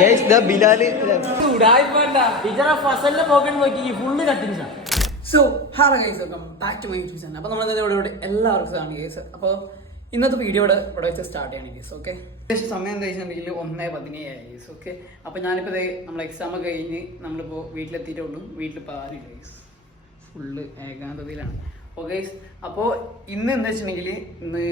Guys the Bilal. ടീച്ചറെ ഫസലിന്റെ pocket നോക്കി ഫുള്ള് കട്ടിങ്സാ so ഹാറ guys welcome back to my YouTube channel അപ്പോൾ നമ്മൾ ഇവിടെ ഇവിടെ എല്ലാവർക്കും ആണ് ഗൈസ് അപ്പോൾ ഇന്നത്തെ വീഡിയോ ഇവിടെ ഇവിടെ വെച്ച് സ്റ്റാർട്ട് ചെയ്യണം ഗൈസ് ഓക്കെ സമയം എന്താ വെച്ചിട്ടുണ്ടെങ്കിൽ ഒന്നേ പതിനേഴായി ഗൈസ് ഓക്കെ അപ്പോൾ ഞാനിപ്പോൾ ഇതേ നമ്മൾ എക്സാം ഒക്കെ കഴിഞ്ഞ് നമ്മളിപ്പോൾ വീട്ടിലെത്തിയിട്ടുള്ളൂ വീട്ടിൽ ആരും ഗൈസ് ഫുള്ള് ഏകാന്തതയിലാണ്. ഓക്കെ ഗൈസ് അപ്പോൾ ഇന്ന് എന്താ വെച്ചിട്ടുണ്ടെങ്കിൽ ഇന്ന്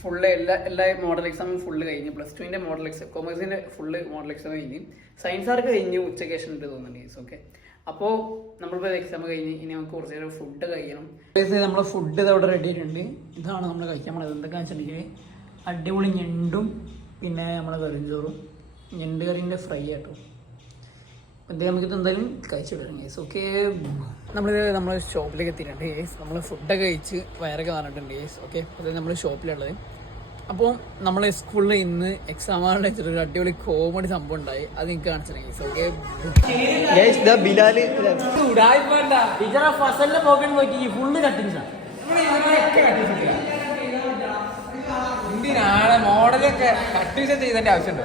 ഫുള്ള് എല്ലാ എല്ലാ മോഡൽ എക്സാമും ഫുള്ള് കഴിഞ്ഞ്. പ്ലസ് ടുവിന്റെ മോഡൽ എക്സാം കൊമേഴ്സിന്റെ ഫുള്ള് മോഡൽ എക്സാം കഴിഞ്ഞ്. സയൻസ് ആർക്ക് കഴിഞ്ഞ് ഉച്ചയ്ക്ക് ശേഷം ഉണ്ട് തോന്നുന്നുണ്ട് ഓക്കെ അപ്പോൾ നമ്മളിപ്പോൾ എക്സാം കഴിഞ്ഞ് ഇനി നമുക്ക് കുറച്ച് നേരം ഫുഡ് കഴിക്കണം നമ്മൾ ഫുഡ് ഇത് അവിടെ റെഡി ആയിട്ടുണ്ട്. ഇതാണ് നമ്മൾ കഴിക്കാൻ പോണത്. എന്തൊക്കെയാണെന്ന് വെച്ചിട്ടുണ്ടെങ്കിൽ അടിപൊളി ഞണ്ടും പിന്നെ നമ്മളെ കറിഞ്ചോറും ഞണ്ട് കറിന്റെ ഫ്രൈ ആട്ടോ. എന്തായാലും നമുക്കിത് എന്തായാലും കഴിച്ചു തുടങ്ങി ഗേസ് ഓക്കെ നമ്മൾ നമ്മൾ ഷോപ്പിലേക്ക് എത്തിയിട്ടുണ്ട് യേസ് നമ്മൾ ഫുഡൊക്കെ കഴിച്ച് വയറൊക്കെ വന്നിട്ടുണ്ട് യേസ് ഓക്കെ അത് നമ്മൾ ഷോപ്പിലുള്ളത് അപ്പോൾ നമ്മൾ സ്കൂളിൽ ഇന്ന് എക്സാം ആണെന്ന് വെച്ചിട്ട് ഒരു അടിപൊളി കോമഡി സംഭവം ഉണ്ടായി. അത് നിങ്ങൾക്ക് കാണിച്ചിട്ടുണ്ട് yes okay guys the Bilal ടീച്ചറെ ഫസലിന്റെ പോക്കറ്റ് നോക്കി ഫുള്ള് കട്ടിങ്സാ എന്തിനാണ് മോഡലൊക്കെ കട്ടീസ് ചെയ്തതിന്റെ ആവശ്യമുണ്ടോ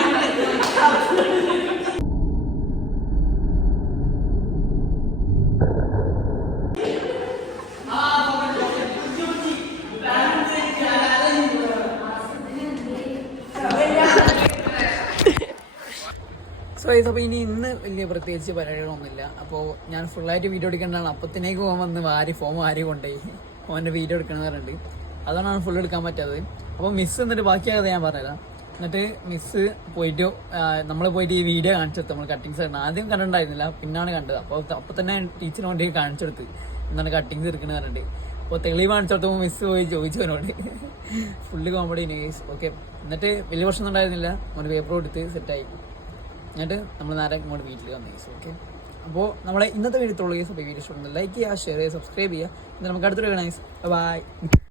സോ ഇത് അപ്പോൾ ഇനി ഇന്ന് വലിയ പ്രത്യേകിച്ച് പരിപാടികളൊന്നുമില്ല. അപ്പോൾ ഞാൻ ഫുള്ളായിട്ട് വീഡിയോ എടുക്കേണ്ടതാണ്. അപ്പത്തിനേക്ക് പോകാൻ വന്ന് വാരി ഫോം വാരി കൊണ്ടുപോയി. ഓന്റെ വീഡിയോ എടുക്കണമെന്ന് അതുകൊണ്ടാണ് അതാണ് ഫുൾ എടുക്കാൻ പറ്റാത്തത്. അപ്പോൾ മിസ് എന്നിട്ട് ബാക്കിയാകതെ ഞാൻ പറഞ്ഞുതരാം. എന്നിട്ട് മിസ് പോയിട്ട് നമ്മൾ പോയിട്ട് ഈ വീഡിയോ കാണിച്ചെടുത്ത്. നമ്മൾ കട്ടിങ്സ് ആദ്യം കണ്ടിട്ടുണ്ടായിരുന്നില്ല. പിന്നാണ് കണ്ടത്. അപ്പോൾ അപ്പോൾ തന്നെ ടീച്ചറിന് വേണ്ടി കാണിച്ചു കൊടുത്ത് എന്താണ് കട്ടിങ്സ് എടുക്കണമെന്ന് പറഞ്ഞിട്ട്. അപ്പോൾ തെളിവ് കാണിച്ചു കൊടുത്തപ്പോൾ മിസ് പോയി ചോദിച്ചു അവനോട് ഫുള്ള് കോമഡി ന്യൂസ് ഓക്കെ എന്നിട്ട് വലിയ പ്രശ്നം ഉണ്ടായിരുന്നില്ല. അവന് പേപ്പർ കൊടുത്ത് സെറ്റായി എന്നിട്ട് നമ്മൾ നേരെ ഇങ്ങോട്ട് വീട്ടിൽ വന്നു കേസ് ഓക്കെ അപ്പോൾ നമ്മളെ ഇന്നത്തെ വീഡിയോ തൊള്ള കേസ് അപ്പോൾ വീഡിയോ ഇഷ്ടപ്പെടുന്നത് ലൈക്ക് ചെയ്യുക ഷെയർ ചെയ്യുക സബ്സ്ക്രൈബ് ചെയ്യുക. എന്നിട്ട് നമുക്ക് അടുത്തൊരു ഗൈസ് ബൈ